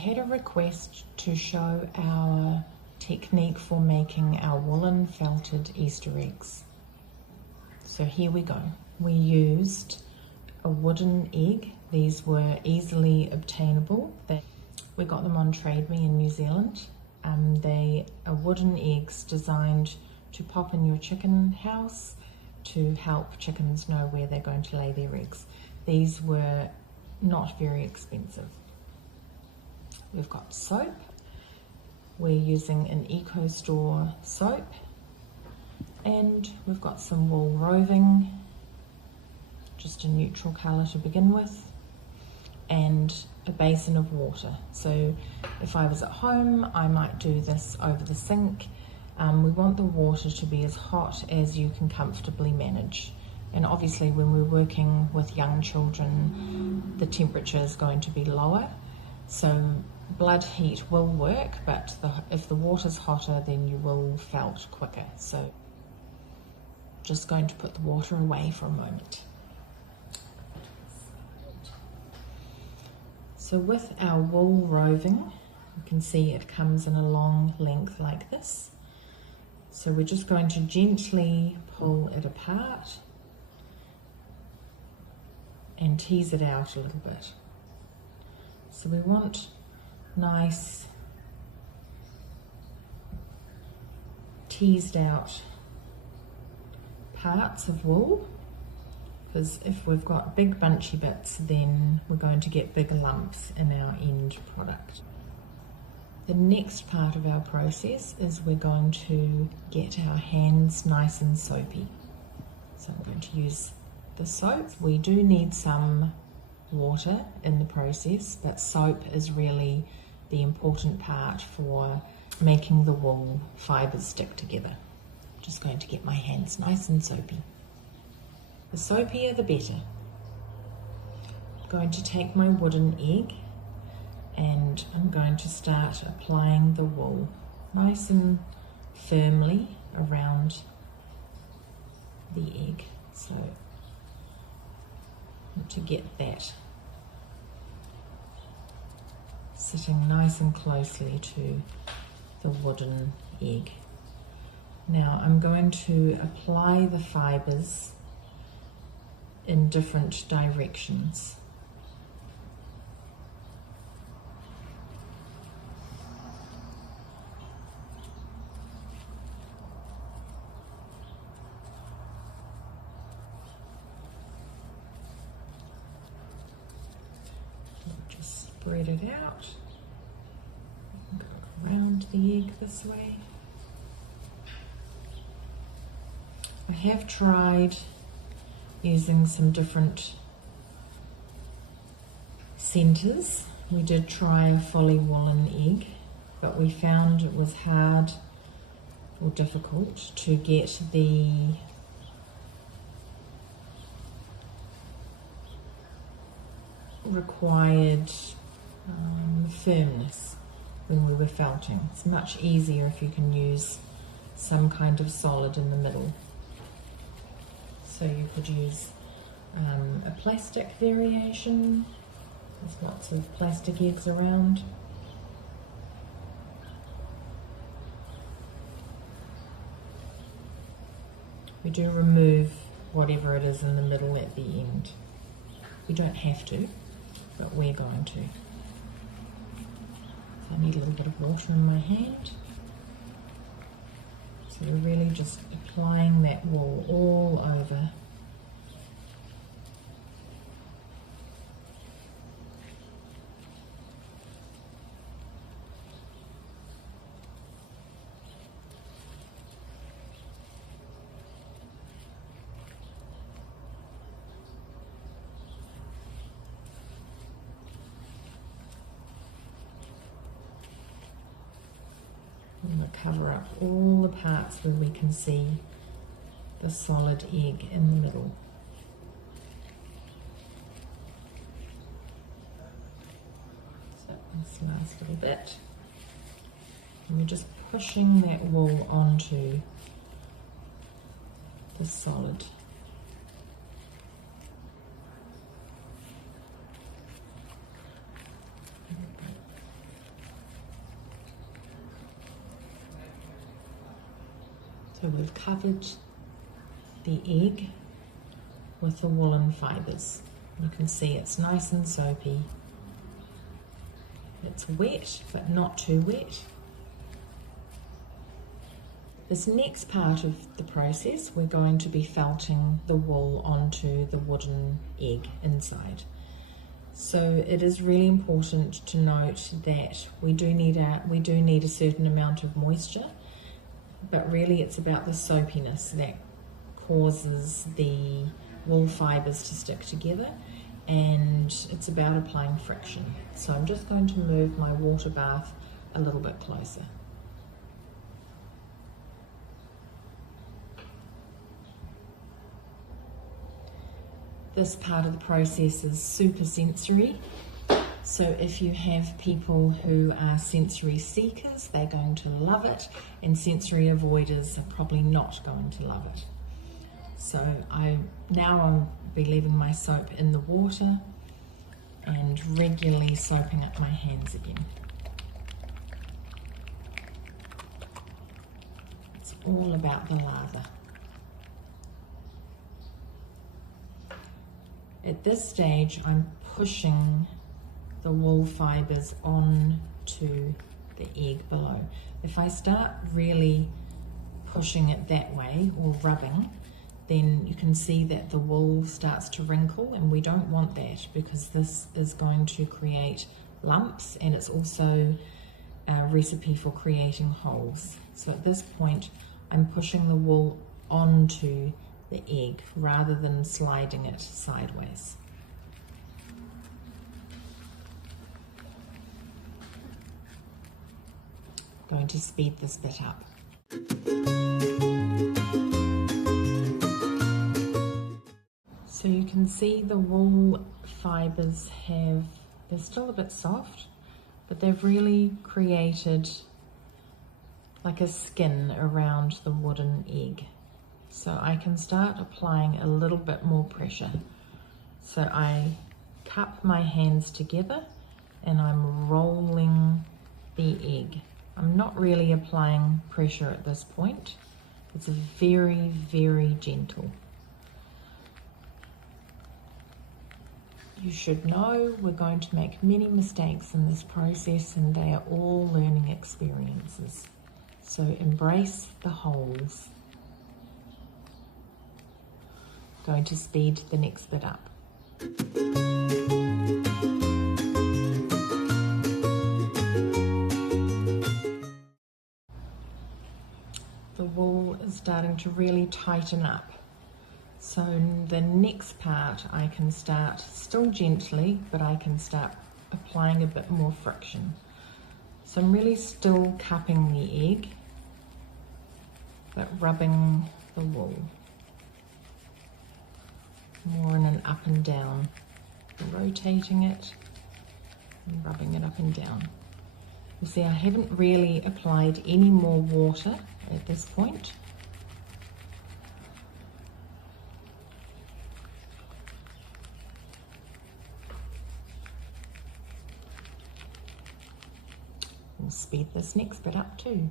had a request to show our technique for making our woolen felted Easter eggs. So here we go. We used a wooden egg. These were easily obtainable. We got them on Trade Me in New Zealand. They are wooden eggs designed to pop in your chicken house to help chickens know where they're going to lay their eggs. These were not very expensive. We've got soap. We're using an Eco Store soap, and we've got some wool roving, just a neutral colour to begin with, and a basin of water. So if I was at home, I might do this over the sink. We want the water to be as hot as you can comfortably manage. And obviously when we're working with young children, the temperature is going to be lower. So blood heat will work, but if the water's hotter, then you will felt quicker. So just going to put the water away for a moment. So with our wool roving, you can see it comes in a long length like this. So we're just going to gently pull it apart and tease it out a little bit. So we want nice teased out parts of wool, because if we've got big bunchy bits, then we're going to get big lumps in our end product. The next part of our process is we're going to get our hands nice and soapy. So I'm going to use the soap. We do need some water in the process, but soap is really the important part for making the wool fibres stick together. Just going to get my hands nice and soapy. The soapier the better. I'm going to take my wooden egg and I'm going to start applying the wool nice and firmly around the egg. So to get that sitting nice and closely to the wooden egg. Now I'm going to apply the fibres in different directions. Just spread it out, go around the egg this way. I have tried using some different centres. We did try a fully woolen egg, but we found it was hard or difficult to get the required firmness when we were felting. It's much easier if you can use some kind of solid in the middle. So you could use a plastic variation. There's lots of plastic eggs around. We do remove whatever it is in the middle at the end. We don't have to, but we're going to. So I need a little bit of water in my hand. So we're really just applying that wool all over. I'm going to cover up all the parts where we can see the solid egg in the middle. So this last little bit. And we're just pushing that wool onto the solid. So we've covered the egg with the woolen fibres. You can see it's nice and soapy. It's wet, but not too wet. This next part of the process, we're going to be felting the wool onto the wooden egg inside. So it is really important to note that we do need a certain amount of moisture, but really it's about the soapiness that causes the wool fibres to stick together, and it's about applying friction. So I'm just going to move my water bath a little bit closer. This part of the process is super sensory. So if you have people who are sensory seekers, they're going to love it, and sensory avoiders are probably not going to love it. So I'll be leaving my soap in the water and regularly soaping up my hands again. It's all about the lather. At this stage, I'm pushing the wool fibres onto the egg below. If I start really pushing it that way or rubbing, then you can see that the wool starts to wrinkle, and we don't want that because this is going to create lumps, and it's also a recipe for creating holes. So at this point, I'm pushing the wool onto the egg rather than sliding it sideways. I'm going to speed this bit up. So you can see the wool fibres they're still a bit soft, but they've really created like a skin around the wooden egg. So I can start applying a little bit more pressure. So I cup my hands together and I'm rolling the egg. I'm not really applying pressure at this point. It's very, very gentle. You should know we're going to make many mistakes in this process, and they are all learning experiences. So embrace the holes. Going to speed the next bit up. The wool is starting to really tighten up. So in the next part I can start, still gently, but I can start applying a bit more friction. So I'm really still cupping the egg, but rubbing the wool. More in an up and down, rotating it and rubbing it up and down. You see, I haven't really applied any more water at this point. We'll speed this next bit up too.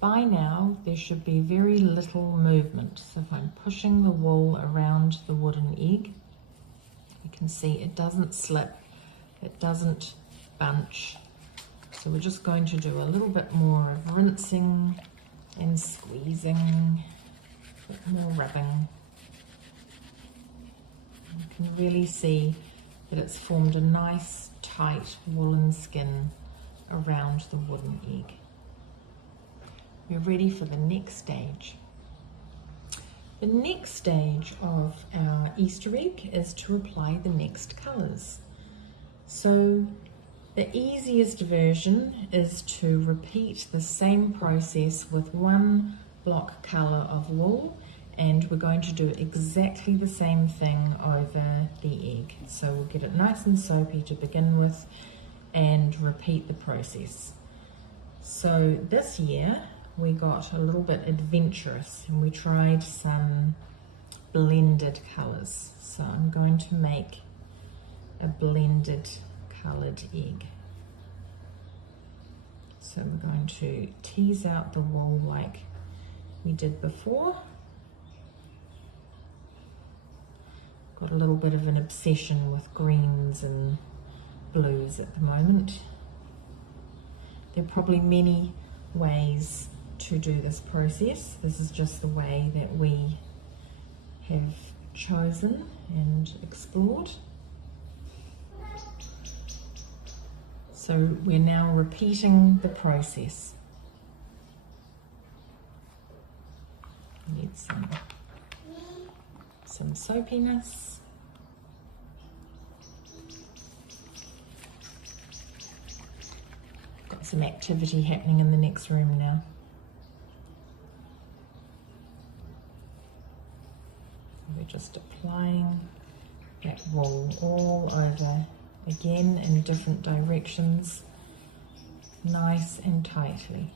By now, there should be very little movement. So if I'm pushing the wool around the wooden egg, you can see it doesn't slip, it doesn't bunch. So we're just going to do a little bit more of rinsing and squeezing, a bit more rubbing. You can really see that it's formed a nice, tight woolen skin around the wooden egg. We're ready for the next stage. The next stage of our Easter egg is to apply the next colours. So the easiest version is to repeat the same process with one block colour of wool, and we're going to do exactly the same thing over the egg. So we'll get it nice and soapy to begin with and repeat the process. So this year we got a little bit adventurous and we tried some blended colours. So I'm going to make a blended coloured egg. So we're going to tease out the wool like we did before. Got a little bit of an obsession with greens and blues at the moment. There are probably many ways to do this process. This is just the way that we have chosen and explored. So we're now repeating the process. Need some soapiness. Got some activity happening in the next room now. We're just applying that wool all over, again in different directions, nice and tightly.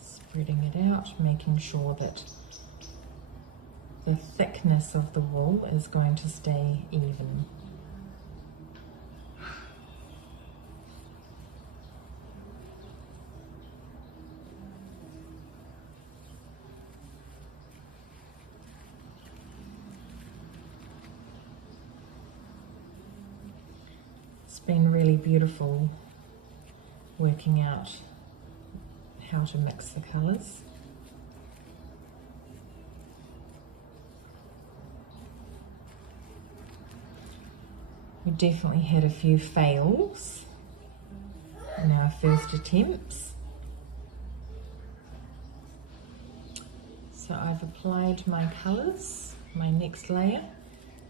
Spreading it out, making sure that the thickness of the wool is going to stay even. It's been really beautiful working out how to mix the colours. We definitely had a few fails in our first attempts. So I've applied my colours, my next layer,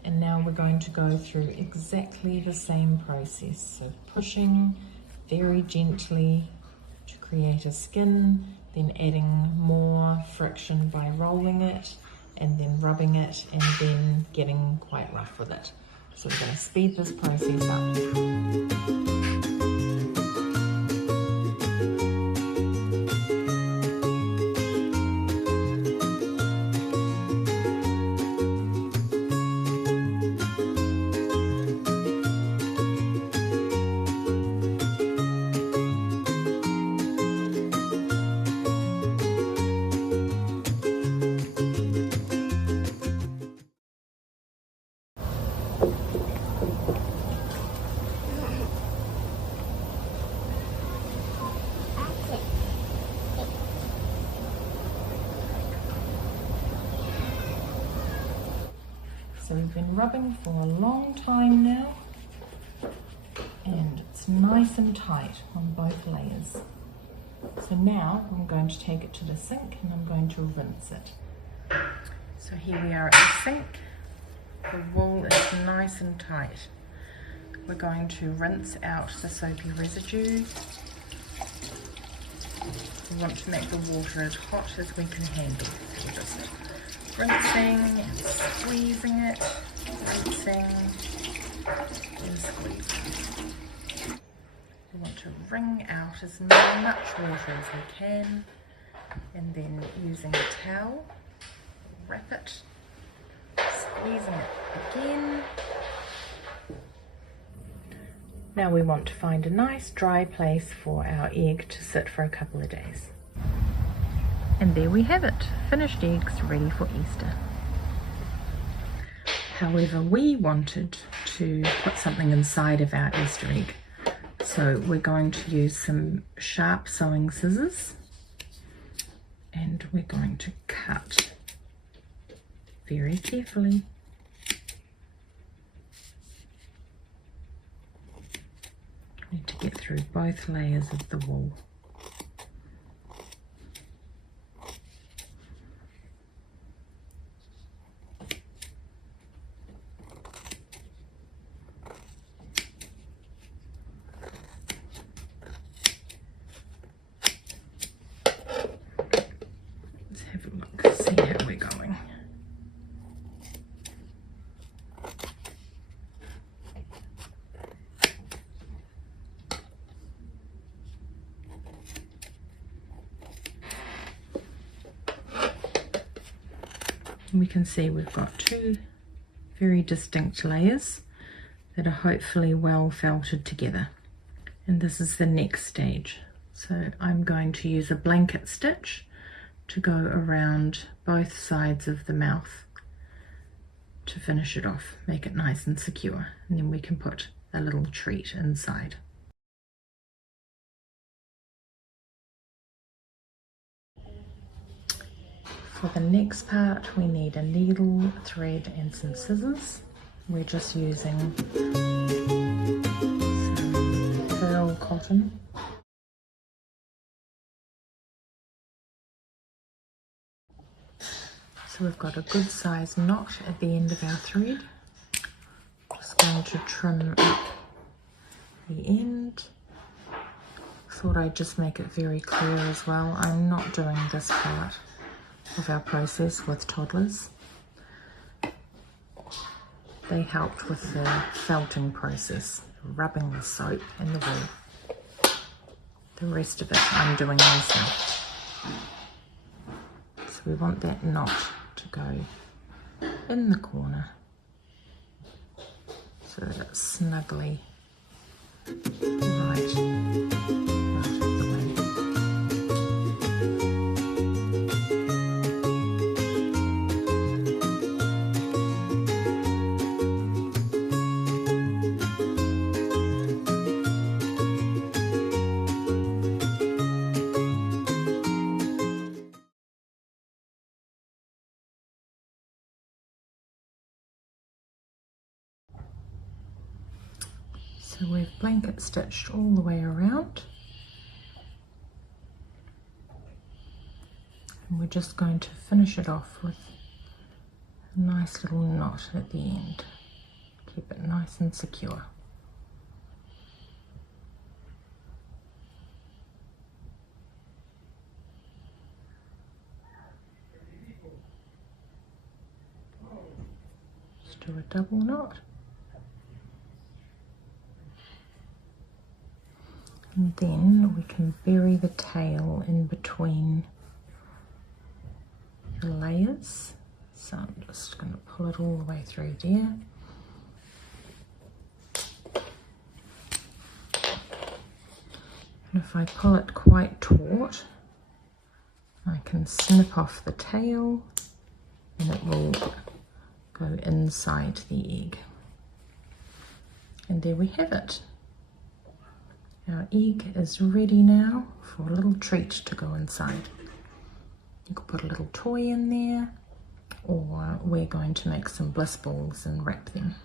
and now we're going to go through exactly the same process. So pushing very gently to create a skin, then adding more friction by rolling it, and then rubbing it, and then getting quite rough with it. So we're going to speed this process up. So we've been rubbing for a long time now, and it's nice and tight on both layers. So now I'm going to take it to the sink and I'm going to rinse it. So here we are at the sink. The wool is nice and tight. We're going to rinse out the soapy residue. We want to make the water as hot as we can handle. So just rinsing and squeezing it, rinsing and squeezing. We want to wring out as much water as we can, and then using a towel, wrap it, squeezing it again. Now we want to find a nice dry place for our egg to sit for a couple of days. And there we have it, finished eggs ready for Easter. However, we wanted to put something inside of our Easter egg. So we're going to use some sharp sewing scissors, and we're going to cut very carefully. Need to get through both layers of the wool. Let's have a look, see how we're going. we can see we've got two very distinct layers that are hopefully well felted together. And this is the next stage. So I'm going to use a blanket stitch to go around both sides of the mouth to finish it off, make it nice and secure, and then we can put a little treat inside. For the next part we need a needle, thread and some scissors. We're just using some pearl cotton. So we've got a good size knot at the end of our thread. Just going to trim up the end. Thought I'd just make it very clear as well. I'm not doing this part of our process with toddlers. They helped with the felting process, rubbing the soap and the wool. The rest of it I'm doing myself. So we want that knot to go in the corner so that it's snugly right out of the way. So we've blanket stitched all the way around, and we're just going to finish it off with a nice little knot at the end. Keep it nice and secure. Just do a double knot. And then we can bury the tail in between the layers. So I'm just going to pull it all the way through there. And if I pull it quite taut, I can snip off the tail and it will go inside the egg. And there we have it. Our egg is ready now for a little treat to go inside. You could put a little toy in there, or we're going to make some bliss balls and wrap them.